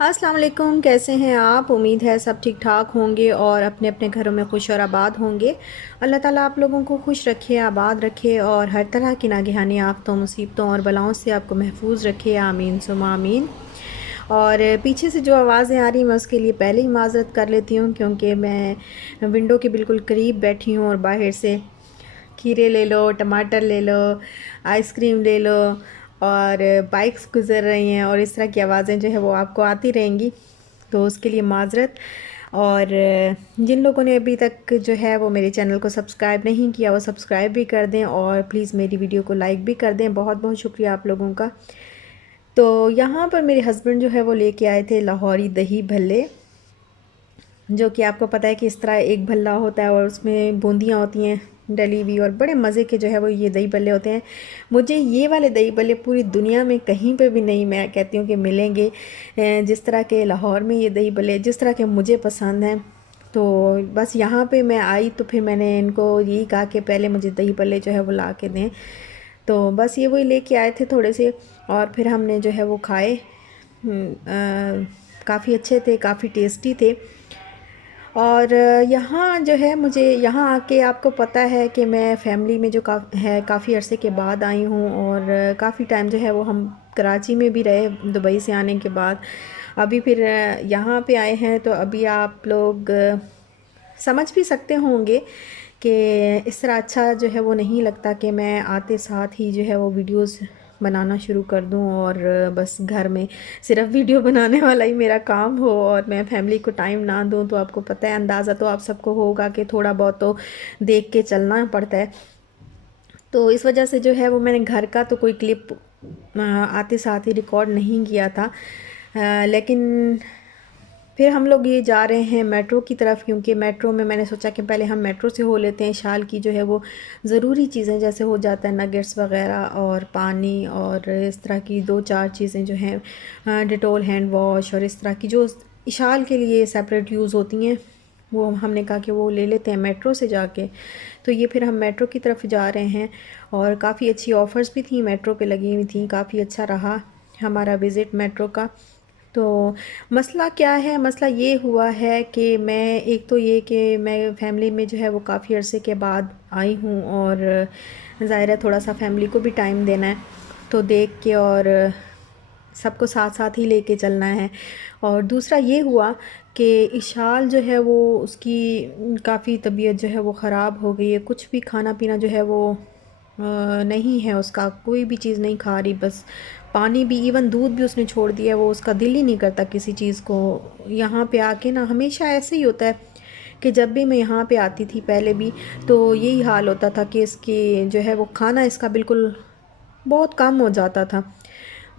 अस्सलाम वालेकुम, कैसे हैं आप? उम्मीद है सब ठीक ठाक होंगे और अपने अपने घरों में खुश और आबाद होंगे। अल्लाह ताला आप लोगों को खुश रखे, आबाद रखे और हर तरह की नागहानी आफ़तों, मुसीबतों और बलाओं से आपको महफूज रखे। आमीन सुम्मा आमीन। और पीछे से जो आवाज़ें आ रही हैं मैं उसके लिए पहले ही माज़रत कर लेती हूँ, क्योंकि मैं विंडो के बिल्कुल करीब बैठी हूँ और बाहर से खीरे ले लो, टमाटर ले लो, आइसक्रीम ले लो और बाइक्स गुज़र रही हैं और इस तरह की आवाज़ें जो है वो आपको आती रहेंगी, तो उसके लिए माज़रत। और जिन लोगों ने अभी तक जो है वो मेरे चैनल को सब्सक्राइब नहीं किया वो सब्सक्राइब भी कर दें और प्लीज़ मेरी वीडियो को लाइक भी कर दें। बहुत बहुत शुक्रिया आप लोगों का। तो यहाँ पर मेरे हस्बैंड जो है वो लेके आए थे लाहौरी दही भल्ले, जो कि आपको पता है कि इस तरह एक भल्ला होता है और उसमें बूंदियाँ होती हैं डली हुई और बड़े मज़े के जो है वो ये दही भल्ले होते हैं। मुझे ये वाले दही भल्ले पूरी दुनिया में कहीं पे भी नहीं, मैं कहती हूँ कि मिलेंगे जिस तरह के लाहौर में ये दही भल्ले जिस तरह के मुझे पसंद हैं। तो बस यहाँ पे मैं आई तो फिर मैंने इनको यही कहा कि पहले मुझे दही भल्ले जो है वो ला के दें। तो बस ये वही लेके आए थे थोड़े से और फिर हमने जो है वो खाए। काफ़ी अच्छे थे, काफ़ी टेस्टी थे। और यहाँ जो है मुझे यहाँ आके आपको पता है कि मैं फ़ैमिली में जो काफ़ी अरसे के बाद आई हूँ और काफ़ी टाइम जो है वो हम कराची में भी रहे दुबई से आने के बाद। अभी फिर यहाँ पे आए हैं तो अभी आप लोग समझ भी सकते होंगे कि इस तरह अच्छा जो है वो नहीं लगता कि मैं आते साथ ही जो है वो वीडियोस बनाना शुरू कर दूं और बस घर में सिर्फ वीडियो बनाने वाला ही मेरा काम हो और मैं फैमिली को टाइम ना दूं। तो आपको पता है, अंदाज़ा तो आप सबको होगा कि थोड़ा बहुत तो देख के चलना पड़ता है। तो इस वजह से जो है वो मैंने घर का तो कोई क्लिप आते साथ ही रिकॉर्ड नहीं किया था। लेकिन फिर हम लोग ये जा रहे हैं मेट्रो की तरफ, क्योंकि मेट्रो में मैंने सोचा कि पहले हम मेट्रो से हो लेते हैं। शाल की जो है वो ज़रूरी चीज़ें जैसे हो जाता है नगेट्स वगैरह और पानी और इस तरह की दो चार चीज़ें जो हैं, डिटोल हैंड वॉश और इस तरह की जो शाल के लिए सेपरेट यूज़ होती हैं, वो हमने कहा कि वो ले लेते हैं मेट्रो से जाके। तो ये फिर हम मेट्रो की तरफ जा रहे हैं और काफ़ी अच्छी ऑफ़र्स भी थी मेट्रो पे लगी हुई थी। काफ़ी अच्छा रहा हमारा विज़िट मेट्रो का। तो मसला क्या है, मसला ये हुआ है कि मैं एक तो ये कि मैं फ़ैमिली में जो है वो काफ़ी अरसे के बाद आई हूँ और ज़ाहिर है थोड़ा सा फ़ैमिली को भी टाइम देना है, तो देख के और सबको साथ साथ ही लेके चलना है। और दूसरा ये हुआ कि इशाल जो है वो उसकी काफ़ी तबीयत जो है वो ख़राब हो गई है। कुछ भी खाना पीना जो है वो नहीं है, उसका कोई भी चीज़ नहीं खा रही, बस पानी भी, इवन दूध भी उसने छोड़ दिया है। वो उसका दिल ही नहीं करता किसी चीज़ को। यहाँ पे आके ना हमेशा ऐसे ही होता है कि जब भी मैं यहाँ पे आती थी पहले भी, तो यही हाल होता था कि इसकी जो है वो खाना इसका बिल्कुल बहुत कम हो जाता था।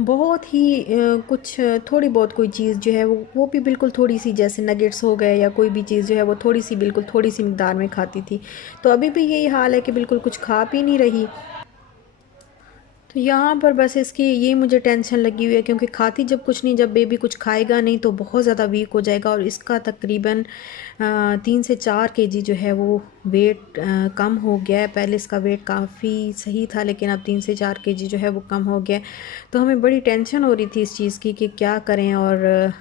बहुत ही कुछ थोड़ी बहुत कोई चीज़ जो है वो भी बिल्कुल थोड़ी-सी, जैसे नगेट्स हो गए या कोई भी चीज़ जो है वो थोड़ी-सी, बिल्कुल थोड़ी-सी मिक़दार में खाती थी। तो अभी भी यही हाल है कि बिल्कुल कुछ खा पी नहीं रही। तो यहाँ पर बस इसकी ये मुझे टेंशन लगी हुई है, क्योंकि खाती जब कुछ नहीं, जब बेबी कुछ खाएगा नहीं तो बहुत ज़्यादा वीक हो जाएगा। और इसका तकरीबन 3 से 4 केजी जो है वो वेट कम हो गया है। पहले इसका वेट काफ़ी सही था, लेकिन अब 3 से 4 केजी जो है वो कम हो गया है। तो हमें बड़ी टेंशन हो रही थी इस चीज़ की कि क्या करें और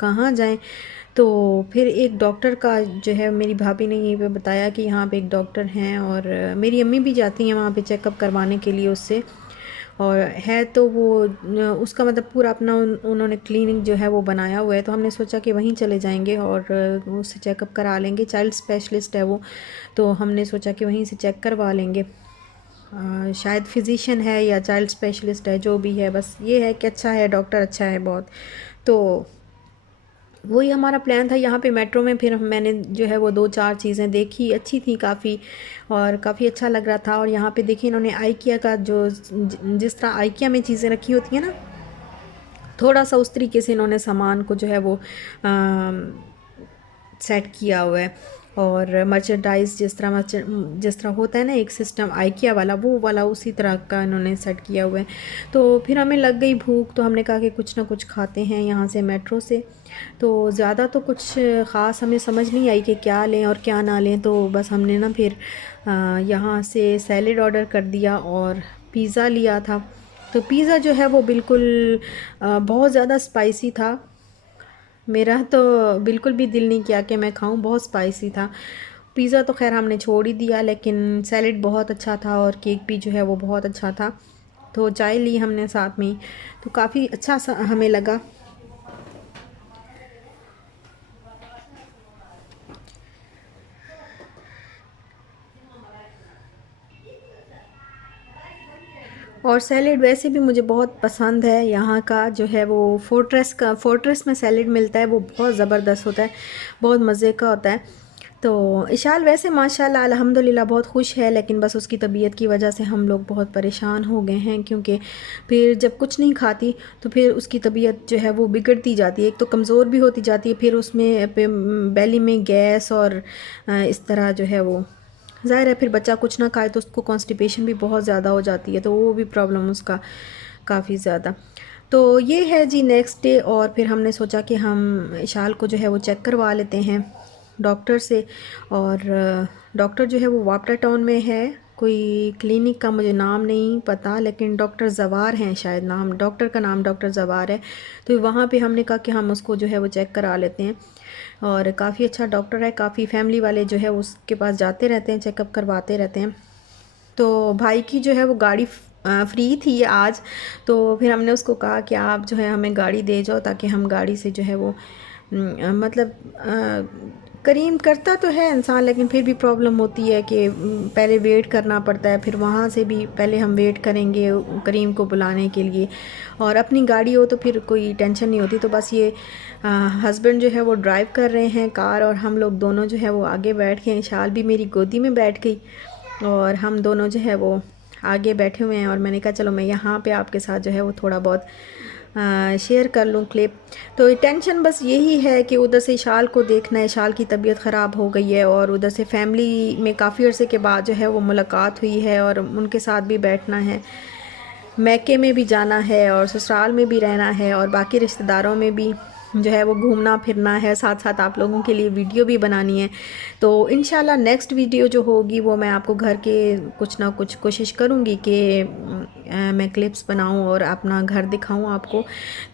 कहाँ जाएं। तो फिर एक डॉक्टर का जो है, मेरी भाभी ने यहीं पे बताया कि यहाँ पे एक डॉक्टर हैं और मेरी अम्मी भी जाती हैं वहाँ पे चेकअप करवाने के लिए उससे। और है तो वो उसका मतलब पूरा अपना उन्होंने क्लिनिक जो है वो बनाया हुआ है। तो हमने सोचा कि वहीं चले जाएंगे और उससे चेकअप करा लेंगे। चाइल्ड स्पेशलिस्ट है वो, तो हमने सोचा कि वहीं से चेक करवा लेंगे। शायद फिजिशियन है या चाइल्ड स्पेशलिस्ट है, जो भी है, बस ये है कि अच्छा है डॉक्टर, अच्छा है बहुत। तो वही हमारा प्लान था यहाँ पे मेट्रो में। फिर मैंने जो है वो दो चार चीज़ें देखी, अच्छी थी काफ़ी और काफ़ी अच्छा लग रहा था। और यहाँ पे देखिए इन्होंने आइकिया का जो जिस तरह आइकिया में चीज़ें रखी होती हैं ना, थोड़ा सा उस तरीके से इन्होंने सामान को जो है वो सेट किया हुआ है। और मर्चेंडाइज जिस तरह होता है ना एक सिस्टम आइकिया वाला, वो वाला उसी तरह का इन्होंने सेट किया हुआ है। तो फिर हमें लग गई भूख, तो हमने कहा कि कुछ ना कुछ खाते हैं यहाँ से मेट्रो से। तो ज़्यादा तो कुछ ख़ास हमें समझ नहीं आई कि क्या लें और क्या ना लें। तो बस हमने ना फिर यहाँ से सैलेड ऑर्डर कर दिया और पिज़्ज़ा लिया था। तो पिज़्ज़ा जो है वो बिल्कुल बहुत ज़्यादा स्पाइसी था मेरा तो बिल्कुल भी दिल नहीं किया कि मैं खाऊं, बहुत स्पाइसी था। पिज़्ज़ा तो खैर हमने छोड़ ही दिया, लेकिन सैलेड बहुत अच्छा था और केक भी जो है वो बहुत अच्छा था। तो चाय ली हमने साथ में ही, तो काफ़ी अच्छा सा हमें लगा। और सैलेड वैसे भी मुझे बहुत पसंद है। यहाँ का जो है वो फोर्ट्रेस में सैलेड मिलता है, वो बहुत ज़बरदस्त होता है, बहुत मज़े का होता है। तो इशाल वैसे माशाल्लाह अल्हम्दुलिल्लाह बहुत खुश है, लेकिन बस उसकी तबीयत की वजह से हम लोग बहुत परेशान हो गए हैं, क्योंकि फिर जब कुछ नहीं खाती तो फिर उसकी तबीयत जो है वो बिगड़ती जाती है। एक तो कमज़ोर भी होती जाती है, फिर उसमें बेली में गैस और इस तरह जो है वो ज़ाहिर है फिर बच्चा कुछ ना खाए तो उसको कॉन्स्टिपेशन भी बहुत ज़्यादा हो जाती है, तो वो भी प्रॉब्लम उसका काफ़ी ज़्यादा। तो ये है जी नेक्स्ट डे, और फिर हमने सोचा कि हम इशाल को जो है वो चेक करवा लेते हैं डॉक्टर से। और डॉक्टर जो है वो वापटा टाउन में है, कोई क्लिनिक का मुझे नाम नहीं पता, लेकिन डॉक्टर जवार हैं शायद, नाम डॉक्टर का नाम डॉक्टर जवार है। तो वहाँ पे हमने कहा कि हम उसको जो है वो चेक करा लेते हैं। और काफ़ी अच्छा डॉक्टर है, काफ़ी फैमिली वाले जो है उसके पास जाते रहते हैं, चेकअप करवाते रहते हैं। तो भाई की जो है वो गाड़ी फ्री थी आज, तो फिर हमने उसको कहा कि आप जो है हमें गाड़ी दे जाओ, ताकि हम गाड़ी से जो है वो मतलब करीम करता तो है इंसान, लेकिन फिर भी प्रॉब्लम होती है कि पहले वेट करना पड़ता है, फिर वहाँ से भी पहले हम वेट करेंगे करीम को बुलाने के लिए। और अपनी गाड़ी हो तो फिर कोई टेंशन नहीं होती। तो बस ये हस्बैंड जो है वो ड्राइव कर रहे हैं कार, और हम लोग दोनों जो है वो आगे बैठ गए। शाल भी मेरी गोदी में बैठ गई और हम दोनों जो है वो आगे बैठे हुए हैं। और मैंने कहा चलो मैं यहाँ पे आपके साथ जो है वो थोड़ा बहुत शेयर कर लूँ क्लिप। तो टेंशन बस यही है कि उधर से शाल को देखना है, शाल की तबीयत ख़राब हो गई है, और उधर से फैमिली में काफ़ी अरसे के बाद जो है वो मुलाकात हुई है, और उनके साथ भी बैठना है, मैके में भी जाना है, और ससुराल में भी रहना है, और बाकी रिश्तेदारों में भी जो है वो घूमना फिरना है, साथ साथ आप लोगों के लिए वीडियो भी बनानी है। तो इंशाल्लाह नेक्स्ट वीडियो जो होगी वो मैं आपको घर के कुछ ना कुछ कोशिश करूँगी कि मैं क्लिप्स बनाऊँ और अपना घर दिखाऊँ आपको,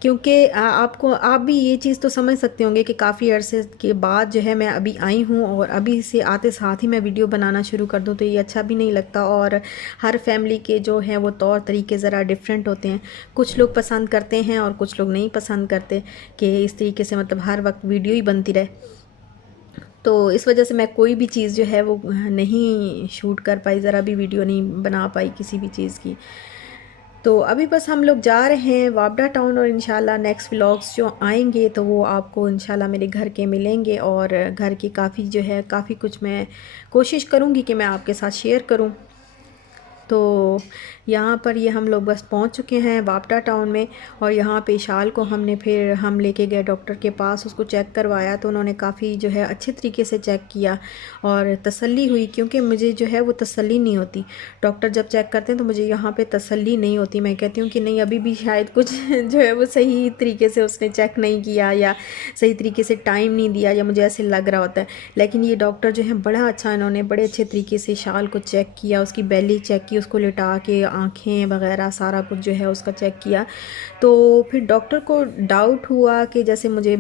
क्योंकि आपको आप भी ये चीज़ तो समझ सकते होंगे कि काफ़ी अरसे के बाद जो है मैं अभी आई हूँ, और अभी से आते साथ ही मैं वीडियो बनाना शुरू कर दूँ तो ये अच्छा भी नहीं लगता। और हर फैमिली के जो हैं वो तौर तरीके ज़रा डिफरेंट होते हैं, कुछ लोग पसंद करते हैं और कुछ लोग नहीं पसंद करते कि इस तरीके से मतलब हर वक्त वीडियो ही बनती रहे। तो इस वजह से मैं कोई भी चीज़ जो है वो नहीं शूट कर पाई, ज़रा भी वीडियो नहीं बना पाई किसी भी चीज़ की। तो अभी बस हम लोग जा रहे हैं वापडा टाउन, और इंशाल्लाह नेक्स्ट व्लॉग्स जो आएंगे तो वो आपको इंशाल्लाह मेरे घर के मिलेंगे, और घर की काफ़ी जो है काफ़ी कुछ मैं कोशिश करूँगी कि मैं आपके साथ शेयर करूँ। तो यहाँ पर ये हम लोग बस पहुँच चुके हैं वापटा टाउन में, और यहाँ पे शाल को हम लेके गए डॉक्टर के पास, उसको चेक करवाया। तो उन्होंने काफ़ी जो है अच्छे तरीके से चेक किया और तसल्ली हुई, क्योंकि मुझे जो है वो तसल्ली नहीं होती। डॉक्टर जब चेक करते हैं तो मुझे यहाँ पे तसल्ली नहीं होती, मैं कहती हूँ कि नहीं अभी भी शायद कुछ जो है वो सही तरीके से उसने चेक नहीं किया, या सही तरीके से टाइम नहीं दिया, या मुझे ऐसे लग रहा होता है। लेकिन ये डॉक्टर जो है बड़ा अच्छा, इन्होंने बड़े अच्छे तरीके से शाल को चेक किया, उसकी बेली चेक की, उसको लिटा के आँखें वगैरह सारा कुछ जो है उसका चेक किया। तो फिर डॉक्टर को डाउट हुआ कि जैसे मुझे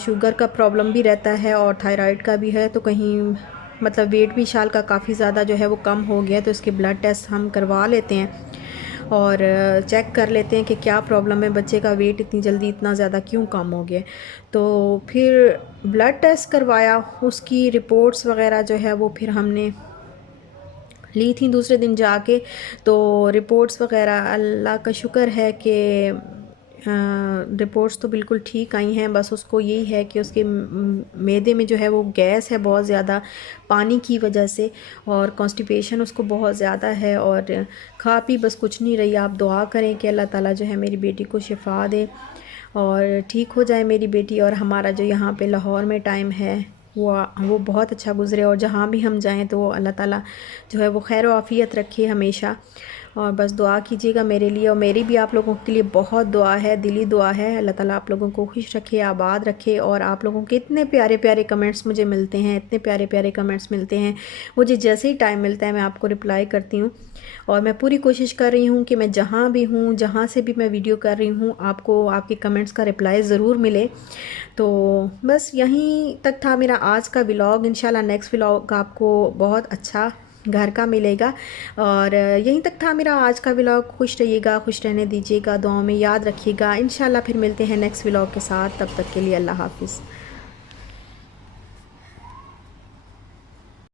शुगर का प्रॉब्लम भी रहता है और थायराइड का भी है, तो कहीं मतलब वेट भी शाल का काफ़ी ज़्यादा जो है वो कम हो गया, तो इसके ब्लड टेस्ट हम करवा लेते हैं और चेक कर लेते हैं कि क्या प्रॉब्लम है, बच्चे का वेट इतनी जल्दी इतना ज़्यादा क्यों कम हो गया। तो फिर ब्लड टेस्ट करवाया, उसकी रिपोर्ट्स वगैरह जो है वो फिर हमने ली थी दूसरे दिन जाके। तो रिपोर्ट्स वगैरह अल्लाह का शुक्र है कि रिपोर्ट्स तो बिल्कुल ठीक आई हैं। बस उसको यही है कि उसके मैदे में जो है वो गैस है बहुत ज़्यादा पानी की वजह से, और कॉन्स्टिपेशन उसको बहुत ज़्यादा है, और खा पी बस कुछ नहीं रही। आप दुआ करें कि अल्लाह ताला जो है मेरी बेटी को शिफा दे और ठीक हो जाए मेरी बेटी, और हमारा जो यहाँ पे लाहौर में टाइम है वो बहुत अच्छा गुज़रे, और जहाँ भी हम जाएं तो वो अल्लाह ताला जो है वो खैर आफ़ियत रखे हमेशा। और बस दुआ कीजिएगा मेरे लिए, और मेरी भी आप लोगों के लिए बहुत दुआ है, दिली दुआ है। अल्लाह ताला आप लोगों को खुश रखे, आबाद रखे। और आप लोगों के इतने प्यारे प्यारे कमेंट्स मुझे मिलते हैं, इतने प्यारे प्यारे कमेंट्स मिलते हैं मुझे। जैसे ही टाइम मिलता है मैं आपको रिप्लाई करती हूँ, और मैं पूरी कोशिश कर रही हूँ कि मैं जहाँ भी हूँ, जहाँ से भी मैं वीडियो कर रही हूँ, आपको आपके कमेंट्स का रिप्लाई ज़रूर मिले। तो बस यहीं तक था मेरा आज का व्लॉग। इंशाल्लाह नेक्स्ट व्लॉग आपको बहुत अच्छा घर का मिलेगा। और यहीं तक था मेरा आज का व्लॉग। खुश रहिएगा, खुश रहने दीजिएगा, दुआओं में याद रखिएगा। इंशाल्लाह फिर मिलते हैं नेक्स्ट व्लॉग के साथ। तब तक के लिए अल्लाह हाफ़िज़।